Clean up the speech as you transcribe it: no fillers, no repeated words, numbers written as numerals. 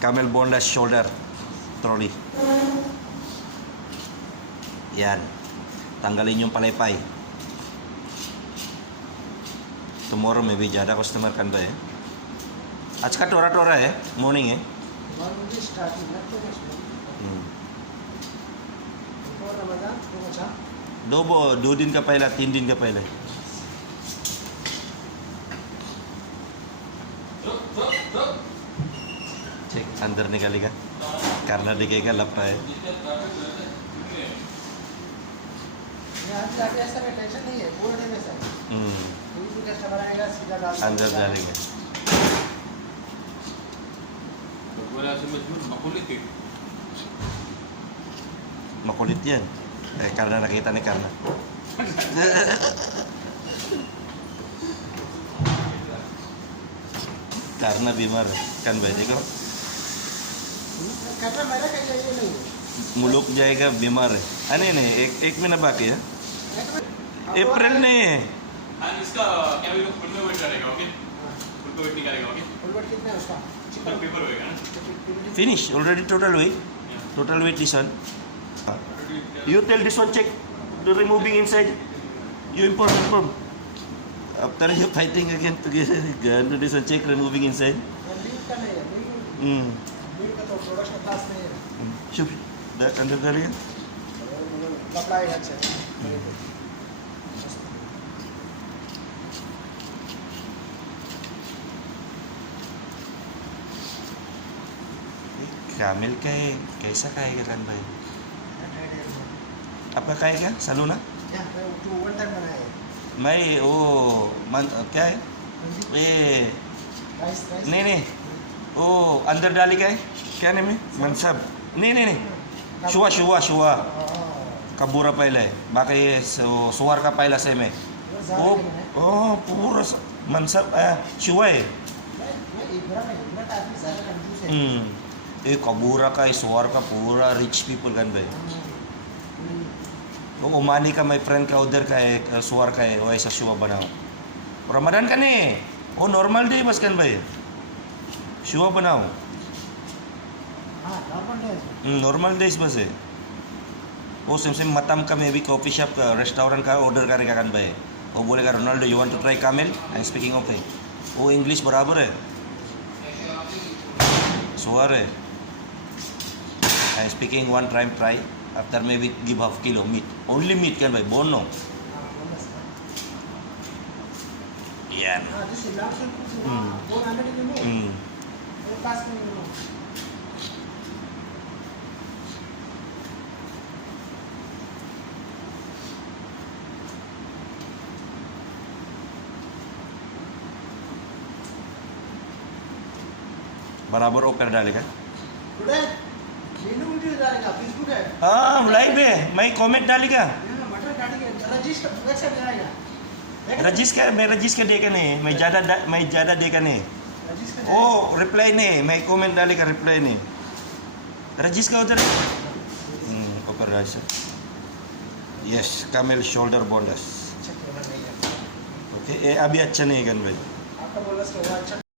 Camel boneless shoulder trolley. Yan. Tanggalin yung palaypay. Tomorrow maybe ज़्यादा customer kan ba आज का टोरा टोरा है morning है दो दिन का पहला 3 दिन का पहले चेक अंदर निकालेगा करना दिखेगा लपटा है अंदर डालेंगे makulit yan karena nakita ni Karna karena बीमार kan भाई देखो मुलुक जाएगा बीमार है अरे नहीं एक महीना बाकी है अप्रैल नहीं है इसका क्या भी फुल में वेट करेगा ओके फुल पे वेट नहीं करेगा ओके फुल वेट कितना है उसका चिकन पेपर होएगा ना finish already total weight this one you tell this one check the removing inside you inform after you fighting again together gun this one check removing inside शुभ अंदर डालिए कामिल का कैसा खाएगा कान भाई आपका खाएगा सलूना मैं वो क्या है ये नहीं वो अंदर डालेगा है क्या नाम है मनसब नहीं शुआ कबूरा पहले है बाकी सुअर का पहला सेम है वो पूरा मनसब शुआ है ये कबूरा का सुअर का पूरा रिच पीपल गन भाई वो ओमानी का माई फ्रेंड का उधर का है सुअर का है वो ऐसा शुआ बनाओ रमजान का नहीं वो नॉर्मल डे बस गन भाई शुआ बनाओ नॉर्मल डेज बस है वो सेम मतम का में भी कॉफी शॉप का रेस्टोरेंट का ऑर्डर करेगा कान भाई वो बोलेगा Ronaldo you want to try कामेल आई स्पीकिंग ऑफ है वो इंग्लिश बराबर है सुअर है I speaking one time try after maybe give half kilo meat only meat can भाई बोन नो यार बराबर ओकर डालेगा हाँ लाइव है मैं कमेंट डालेगा रजिस का देगा नहीं मैं ज़्यादा देगा नहीं ओ रिप्लाई नहीं मैं कमेंट डालेगा रिप्लाई नहीं रजिस का उधर ओकर rice yes Carmel shoulder boneless okay ये अभी अच्छा नहीं गन भाई